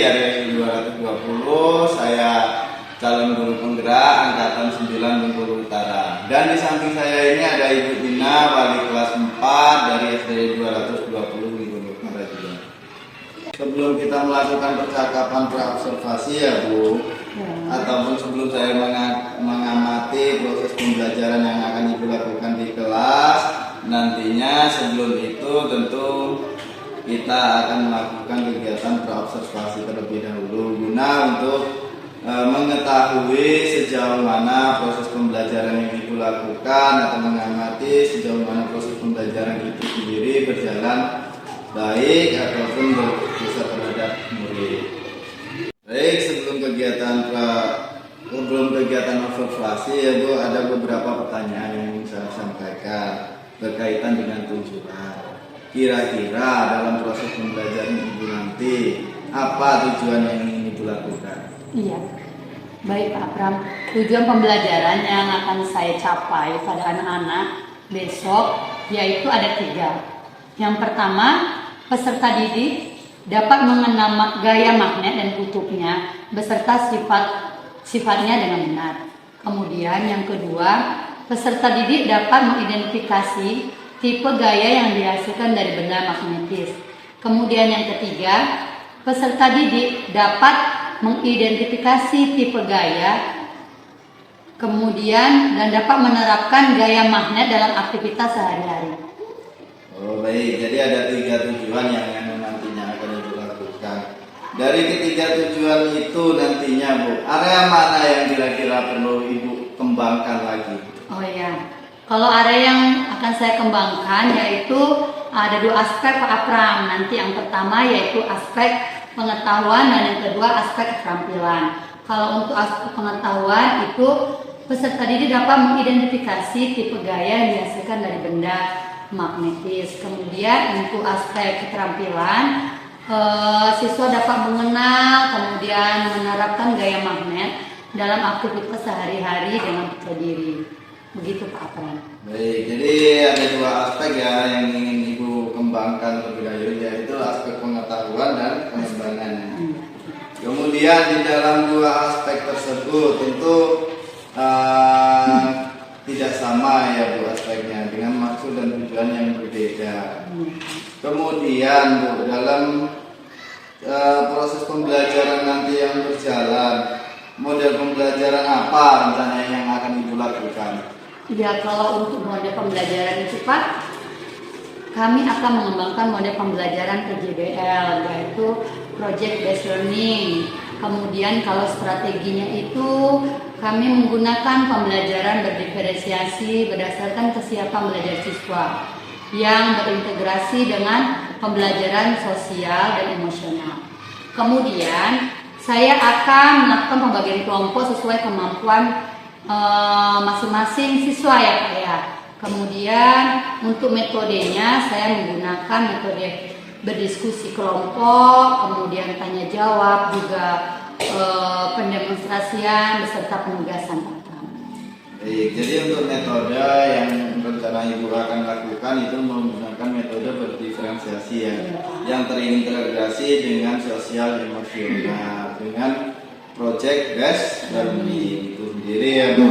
dari SD 220. Saya calon guru penggerak angkatan 9 Bengkulu Utara. Dan di samping saya ini ada Ibu Dina, wali kelas 4 dari SD 220 Bengkulu Utara juga. Sebelum kita melakukan percakapan praobservasi ya Bu, ataupun sebelum saya mengamati proses pembelajaran yang akan Ibu lakukan di kelas, nantinya sebelum itu tentu kita akan melakukan kegiatan praobservasi terlebih dahulu guna untuk mengetahui sejauh mana proses pembelajaran yang Ibu lakukan atau mengamati sejauh mana proses pembelajaran itu sendiri berjalan baik ataupun berpusat terhadap murid. Baik, sebelum kegiatan observasi ya Bu, ada beberapa pertanyaan yang ingin saya sampaikan berkaitan dengan tujuan. Kira-kira dalam proses pembelajaran Ibu nanti apa tujuan yang ingin Ibu lakukan? Iya, baik Pak Pram. Tujuan pembelajaran yang akan saya capai pada anak-anak besok yaitu ada 3. Yang pertama, peserta didik dapat mengenal gaya magnet dan kutubnya beserta sifatnya dengan benar. Kemudian yang kedua, peserta didik dapat mengidentifikasi tipe gaya yang dihasilkan dari benda magnetis. Kemudian yang ketiga, peserta didik dapat mengidentifikasi tipe gaya kemudian dan dapat menerapkan gaya magnet dalam aktivitas sehari-hari. Oh baik, jadi ada 3 tujuan yang nantinya akan Ibu lakukan. Dari ketiga tujuan itu nantinya Bu, area mana yang kira-kira perlu Ibu kembangkan lagi? Oh iya, kalau area yang akan saya kembangkan yaitu ada 2 aspek Pak Pram. Nanti yang pertama yaitu aspek pengetahuan dan yang kedua aspek keterampilan. Kalau untuk aspek pengetahuan itu peserta didik dapat mengidentifikasi tipe gaya yang dihasilkan dari benda magnetis. Kemudian untuk aspek keterampilan, siswa dapat mengenal kemudian menerapkan gaya magnet dalam aktivitas sehari-hari dengan percaya diri. Begitu Pak Pram. Baik, jadi ada 2 aspek ya yang ingin Ibu kembangkan terlebih dahulu, yaitu aspek pengetahuan dan pengembangannya. Kemudian di dalam 2 aspek tersebut tentu tidak sama ya Bu aspeknya, dengan maksud dan tujuan yang berbeda. Kemudian Bu, dalam proses pembelajaran nanti yang berjalan, model pembelajaran apa rencananya yang akan Ibu lakukan? Ya, kalau untuk model pembelajaran itu Pak, kami akan mengembangkan model pembelajaran PJBL, yaitu Project Based Learning. Kemudian kalau strateginya itu kami menggunakan pembelajaran berdiferensiasi berdasarkan kesiapan belajar siswa yang berintegrasi dengan pembelajaran sosial dan emosional. Kemudian saya akan melakukan pembagian kelompok sesuai kemampuan masing-masing siswa ya Pak ya. Kemudian untuk metodenya saya menggunakan metode berdiskusi kelompok, kemudian tanya jawab, juga pendemonstrasian beserta penugasan. Baik, jadi untuk metode yang rencana Ibu akan lakukan itu menggunakan metode berdiferensiasi ya, yang terintegrasi dengan sosial emosional dengan project based learning itu sendiri ya Bu.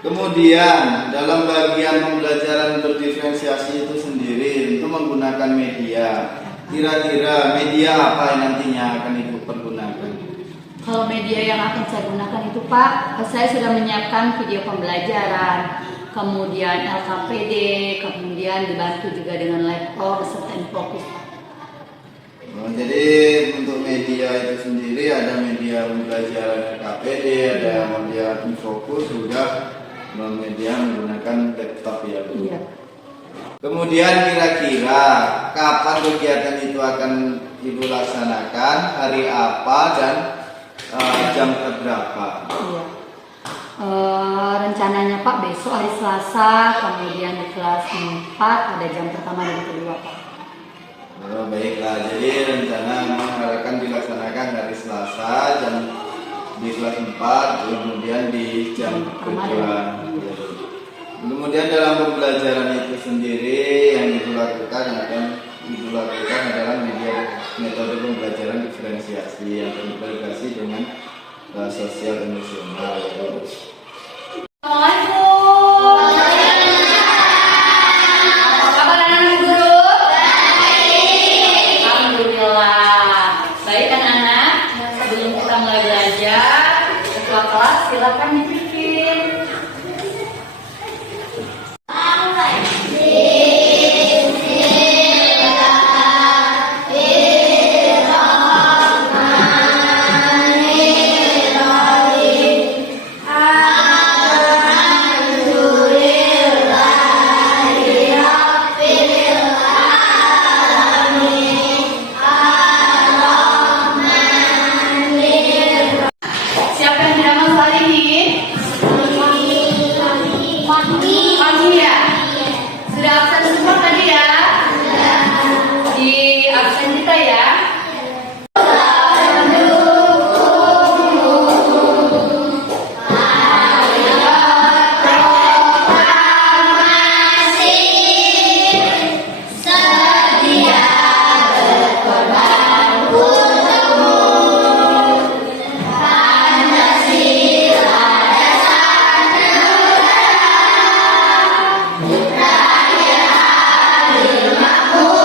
Kemudian dalam bagian pembelajaran berdiferensiasi itu sendiri itu menggunakan media. Kira-kira media apa yang nantinya akan Ibu pergunakan? Kalau media yang akan saya gunakan itu Pak, saya sudah menyiapkan video pembelajaran, kemudian LKPD, kemudian dibantu juga dengan laptop beserta infokus. Jadi untuk media itu sendiri ada media pembelajaran LKPD, ada media infokus, juga media menggunakan laptop ya Bu. Iya. Kemudian kira-kira kapan kegiatan itu akan Ibu laksanakan, hari apa dan jam berapa? Iya. Rencananya Pak besok hari Selasa, kemudian di kelas 4 ada jam pertama dan kedua Pak. Oh, baiklah, jadi rencana memang akan dilaksanakan hari Selasa jam di kelas 4, kemudian di jam kedua. Kemudian dalam pembelajaran itu sendiri yang Ibu lakukan adalah metode pembelajaran diferensiasi. yang terintegrasi dengan sosial emosional. Assalamualaikum. Apa kabar anak-anak guru? Baik. Alhamdulillah. Baik anak-anak, sebelum kita mulai belajar, ketua kelas silakan dipimpin. Siapa yang tidak mau hari ini? Pagi ya? Sudah absen semua tadi ya? Di absen kita ya?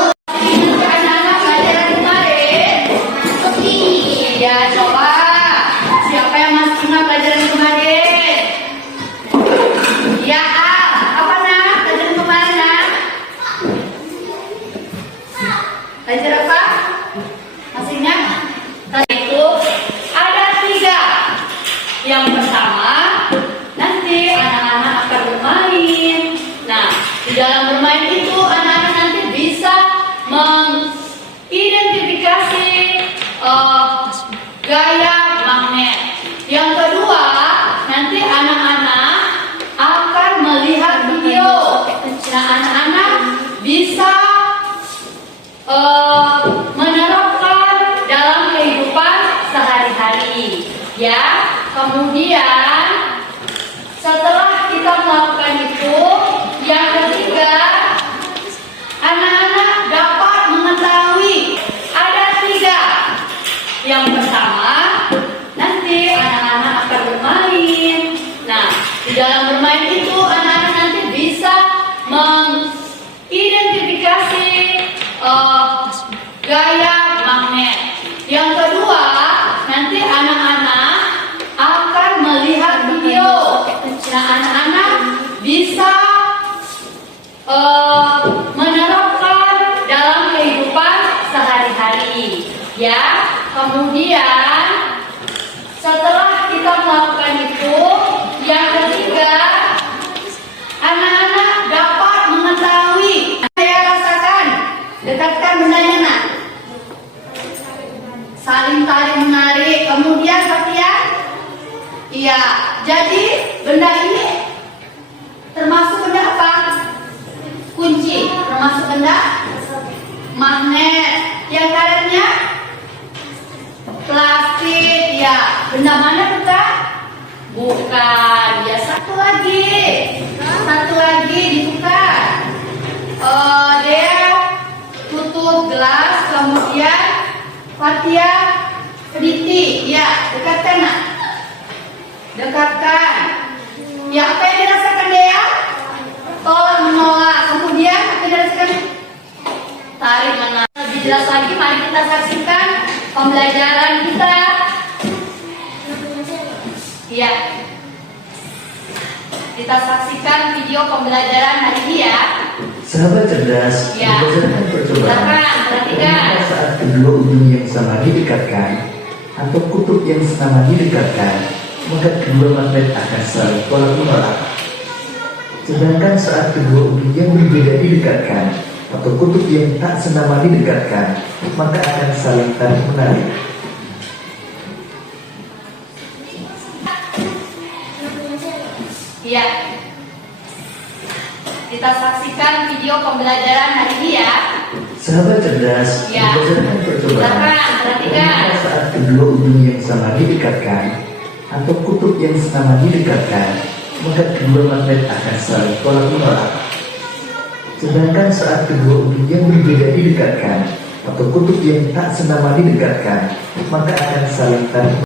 Anak-anak pelajaran kemarin? Ya, coba. Siapa yang masih ingat pelajaran kemarin? Ya, apa nak? Pelajaran kemarin nak? Belajar apa? Masih ingat? Tadi itu ada 3. Yang pertama, nanti anak-anak akan bermain. Nah, di dalam bermain itu anak-anak nanti bisa mengidentifikasi gaya magnet. Yang kedua, nanti anak-anak akan melihat video. Nah, anak-anak bisa menerapkan dalam kehidupan sehari-hari. Ya, kemudian setelah kita melakukan itu, yang ketiga, anak-anak dapat mengetahui ada 3. Yang pertama, nanti anak-anak akan bermain. Nah, di dalam bermain itu anak-anak nanti bisa mengidentifikasi gaya magnet. Yang kedua, nanti anak-anak akan melihat video. Nah, anak-anak bisa menerapkan dalam kehidupan sehari-hari. Ya, kemudian setelah kita melakukan itu, yang ketiga, anak-anak dapat mengetahui. Saya rasakan, dekatkan bendanya nak. Saling tarik menarik. Kemudian Fatia, iya. Jadi benda ini termasuk benda apa? Kunci. Termasuk benda magnet. Yang karetnya plastik. Ya. Benda mana bukan? Bukan. Ya, satu lagi. Satu lagi dibuka. Dia tutup gelas. Kemudian Fatia peniti. Ya, dekatkan nak. Dekatkan. Ya, apa yang dirasakan dia? Tolak menolak. Kemudian apa yang dirasakan? Tarik menarik. Lebih jelas lagi, mari kita saksikan pembelajaran kita. Ya, kita saksikan video pembelajaran hari ini ya. Sahabat cerdas, Ya. berdasarkan percobaan, Silakan, perhatikan. pada saat kedua ujung yang sama didekatkan atau kutub yang sama didekatkan, maka kedua magnet akan saling tolak menolak. Sedangkan saat kedua ujung yang berbeda didekatkan atau kutub yang tak senama didekatkan, maka akan saling tarik menarik. Ya, kita saksikan video pembelajaran hari ini ya. Sahabat cerdas, Ya. berdasarkan percobaan, Silakan, perhatikan. pada saat kedua ujung yang sama didekatkan atau kutub yang sama didekatkan, maka kedua magnet akan saling tolak menolak. Sedangkan saat kedua ujung yang berbeda didekatkan atau kutub yang tak senama didekatkan, maka akan saling tarik.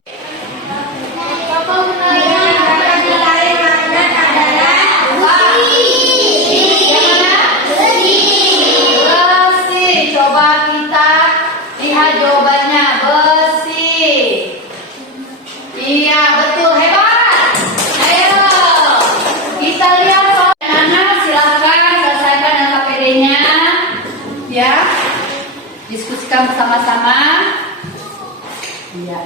Coba kita lihat jawabannya, besi. Iya, betul, hebat. Ayo, kita lihat soalnya. Silakan selesaikan dengan KPD-nya. Ya, diskusikan bersama-sama. Iya.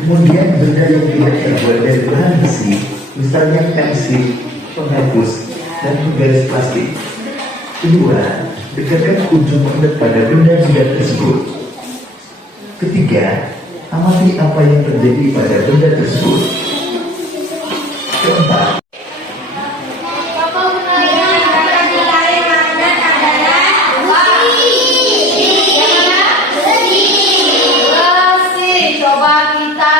Kemudian benda yang tidak terbuat dari bahan besi, misalnya pensil, penghapus, dan penggaris plastik. Kedua, dekatkan ujung magnet pada benda-benda tersebut. Ketiga, amati apa yang terjadi pada benda tersebut. Keempat, Coba kita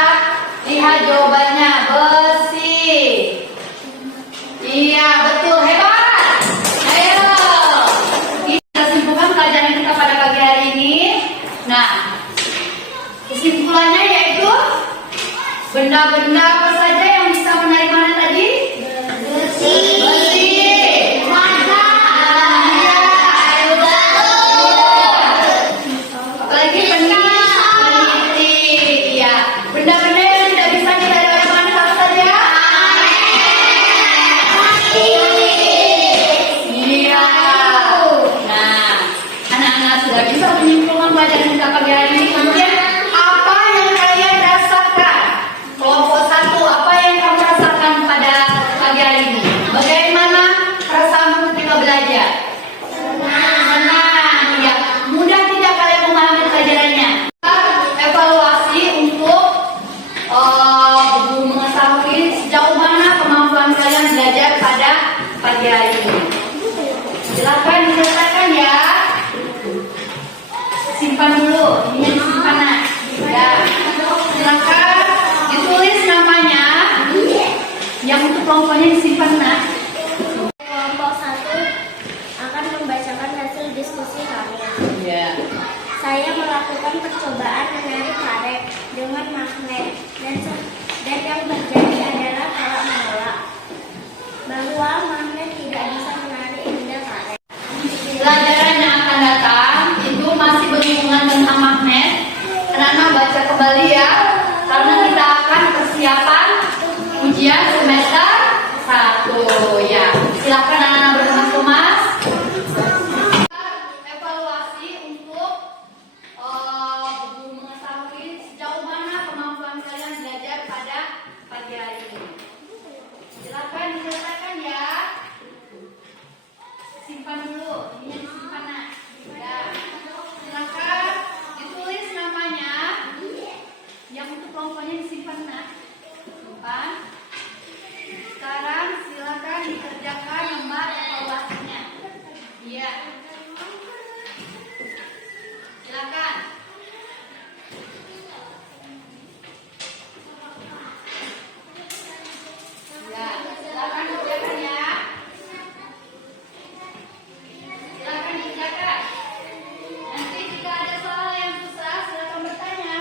lihat jawabannya, besi. Iya, betul, hebat. Ayo, kita simpulkan pelajaran kita pada pagi hari ini. Nah, kesimpulannya yaitu benda-benda apa saja yang bisa menarik mana tadi? Besi. Apalagi peneliti. Ya, benda-benda yang tidak bisa ditarik oleh mana apa saja? Iya. Nah, anak-anak sudah bisa menyimpulkan pelajaran kita pagi hari ini. Kemudian apa yang kalian rasakan? Kelompok 1, apa yang kamu rasakan pada pagi hari ini? Bagaimana perasaanmu ketika belajar? Senang. Ya, mudah tidak kalian memahami pelajarannya? Evaluasi untuk mengetahui sejauh mana kemampuan kalian belajar pada pagi hari ini. Silakan dinyatakan ya. Simpan dulu, ini disimpan nah. Ya, silakan ditulis namanya. Yang untuk kelompoknya disimpan nah. Kelompok 1 akan membacakan hasil diskusi kami. Ya. Saya melakukan percobaan menarik karet dengan magnet dan yang terjadi adalah tolak menolak bahwa magnet tidak bisa menarik benda karet. Pelajaran yang akan datang itu masih berhubungan tentang magnet. Anak-anak baca kembali ya, karena kita akan persiapan ujian semester 1 ya. Silakan anak-anak berkemas-kemas. Evaluasi untuk mengetahui sejauh mana kemampuan kalian belajar pada pagi hari ini. Silakan dinyatakan ya. Simpan dulu, ini disimpan nah. Ya. Silakan ditulis namanya. Yang untuk kelompoknya disimpan nah. Simpan. Sekarang silakan dikerjakan lembar evaluasinya. Iya. Silakan. Ya, silakan kerjakan ya. Silakan dikerjakan. Nanti jika ada soal yang susah, silakan bertanya.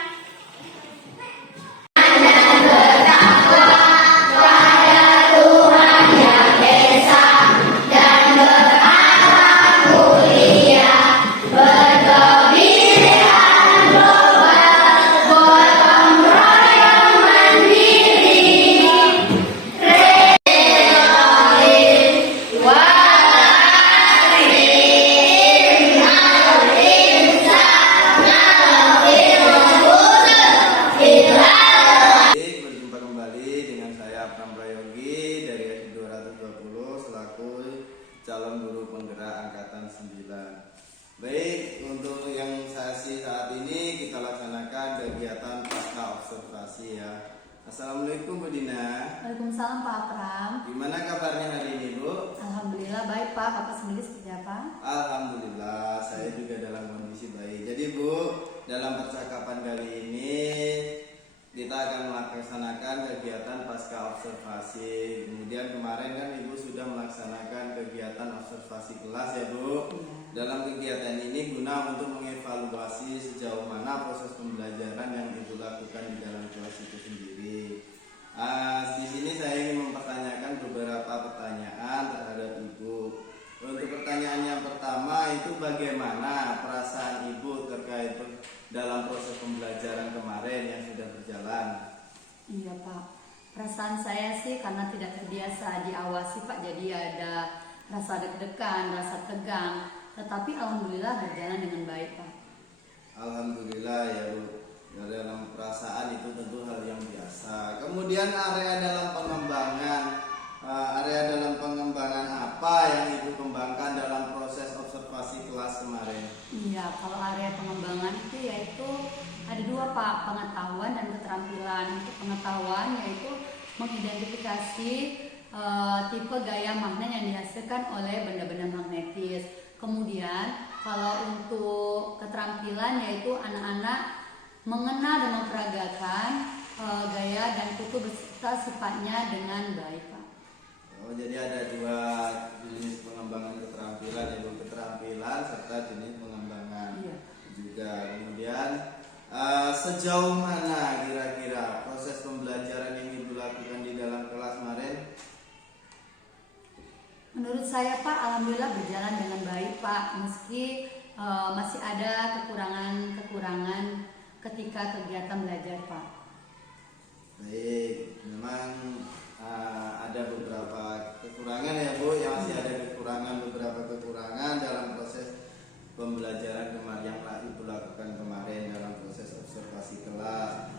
Berjumpa kembali dengan saya Pram Prayogi dari SD 220 selaku calon guru penggerak angkatan 9. Baik, untuk yang sesi saat ini kita laksanakan kegiatan pasca observasi ya. Assalamualaikum Bu Dina. Waalaikumsalam Pak Pram. Gimana kabarnya hari ini Bu? Alhamdulillah baik Pak. Bapak sendiri seperti apa? Alhamdulillah saya juga dalam kondisi baik. Jadi Bu, dalam percakapan kali ini kita akan melaksanakan kegiatan pasca observasi. Kemudian kemarin kan Ibu sudah melaksanakan kegiatan observasi kelas ya Bu. Dalam kegiatan ini guna untuk mengevaluasi sejauh mana proses pembelajaran yang Ibu lakukan di dalam kelas itu sendiri. Di sini saya ingin mempertanyakan beberapa pertanyaan terhadap Ibu. Untuk pertanyaan yang pertama itu bagaimana perasaan Ibu terkait dalam proses pembelajaran kemarin yang sudah berjalan? Iya Pak, perasaan saya sih karena tidak terbiasa diawasi Pak, jadi ada rasa deg-degan, rasa tegang, tetapi alhamdulillah berjalan dengan baik Pak. Alhamdulillah ya Bu. Dalam perasaan itu tentu hal yang biasa. Kemudian area dalam pengembangan apa yang Ibu kembangkan dalam proses observasi kelas kemarin? Iya, kalau area pengembangan itu yaitu ada dua Pak, pengetahuan dan keterampilan. Untuk pengetahuan yaitu mengidentifikasi tipe gaya magnet yang dihasilkan oleh benda-benda magnetis. Kemudian kalau untuk keterampilan yaitu anak-anak mengenal dan memperagakan gaya dan kutub beserta sifatnya dengan baik Pak. Oh, jadi ada dua jenis pengembangan keterampilan, yaitu keterampilan serta jenis pengembangan juga. Kemudian sejauh mana kira-kira proses pembelajaran yang Ibu lakukan di dalam kelas kemarin? Menurut saya Pak, alhamdulillah berjalan dengan baik Pak, meski masih ada kekurangan ketika kegiatan belajar Pak. Baik, memang ada beberapa kekurangan ya Bu, yang masih ada beberapa kekurangan dalam proses pembelajaran kemarin yang Ibu lakukan kemarin dalam proses observasi kelas.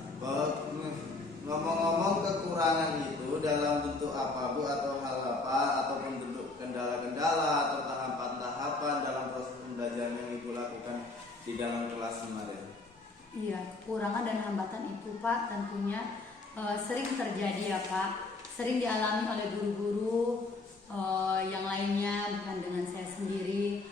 Ngomong-ngomong kekurangan itu dalam bentuk apa Bu, atau hal apa, ataupun bentuk kendala-kendala atau tahapan-tahapan dalam proses pembelajaran yang Ibu lakukan di dalam kelas kemarin? Iya, kekurangan dan hambatan itu Pak tentunya sering terjadi ya Pak, sering dialami oleh guru-guru yang lainnya, bukan dengan saya sendiri,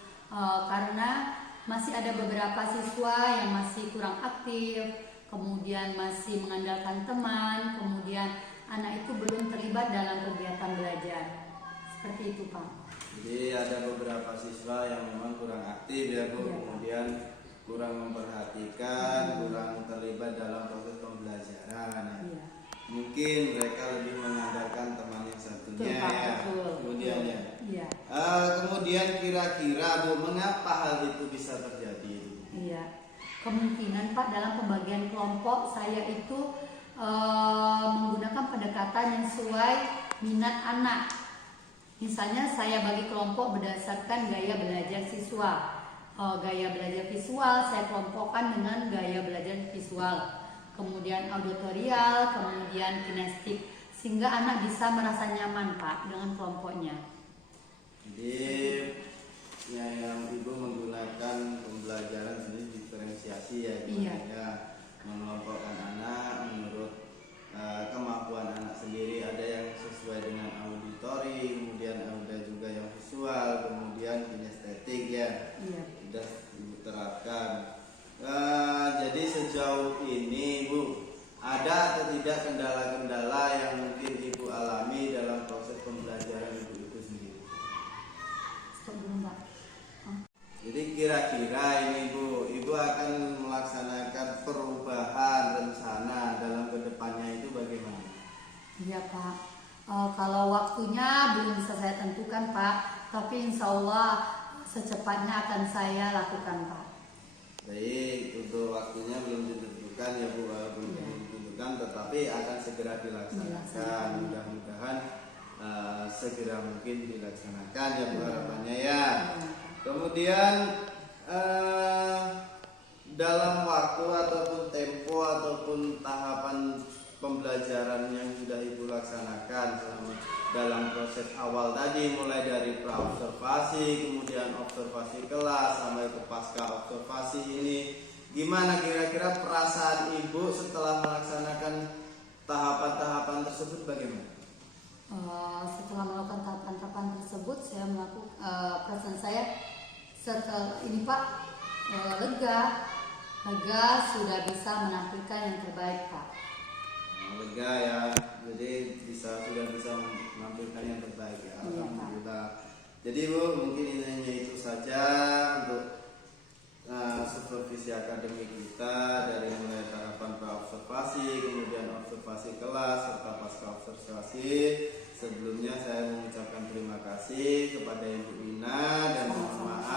karena masih ada beberapa siswa yang masih kurang aktif, kemudian masih mengandalkan teman, kemudian anak itu belum terlibat dalam kegiatan belajar, seperti itu Pak. Jadi ada beberapa siswa yang memang kurang aktif ya Bu, kemudian kurang memperhatikan, kurang terlibat dalam proses pembelajaran ya. Mungkin mereka lebih mengandalkan teman yang satunya ya. Kemudian kemudian kira-kira Bu, mengapa hal itu bisa terjadi? Iya, kemungkinan Pak dalam pembagian kelompok saya itu menggunakan pendekatan yang sesuai minat anak. Misalnya saya bagi kelompok berdasarkan gaya belajar siswa. Gaya belajar visual saya kelompokkan dengan gaya belajar visual, kemudian auditorial, kemudian kinestik, sehingga anak bisa merasa nyaman Pak dengan kelompoknya. Jadi yang Ibu menggunakan pembelajaran sendiri diferensiasi ya, mengelompokkan anak menurut kemampuan anak sendiri. Ada yang sesuai dengan auditori, kemudian ada juga yang visual, kemudian kinestetik ya. Sudah Ibu terapkan. Jadi sejauh ini Bu, ada atau tidak kendala-kendala yang mungkin Ibu alami dalam proses pembelajaran Ibu itu sendiri? Stop dulu Pak. Jadi kira-kira ini Ibu akan melaksanakan perubahan rencana dalam kedepannya itu bagaimana? Iya Pak, kalau waktunya belum bisa saya tentukan Pak, tapi insya Allah secepatnya akan saya lakukan Pak. Baik, untuk waktunya belum ditentukan ya Bu, belum ditentukan, tetapi akan segera dilaksanakan. Mudah-mudahan segera mungkin dilaksanakan ya Bu, harapannya ya. Kemudian dalam waktu ataupun tempo ataupun tahapan pembelajaran yang sudah Ibu laksanakan dalam proses awal tadi, mulai dari pra-observasi, kemudian observasi kelas, sampai ke pasca observasi ini, gimana kira-kira perasaan Ibu setelah melaksanakan tahapan-tahapan tersebut bagaimana? Setelah melakukan tahapan-tahapan tersebut, saya melakukan perasaan saya setelah ini Pak lega sudah bisa menampilkan yang terbaik Pak. Lega ya, jadi Jadi Bu, mungkin ini hanya itu saja untuk supervisi akademik kita, dari mulai tahapan pra-observasi, kemudian observasi kelas, serta pasca observasi. Sebelumnya saya mengucapkan terima kasih kepada Ibu Ina dan mohon maaf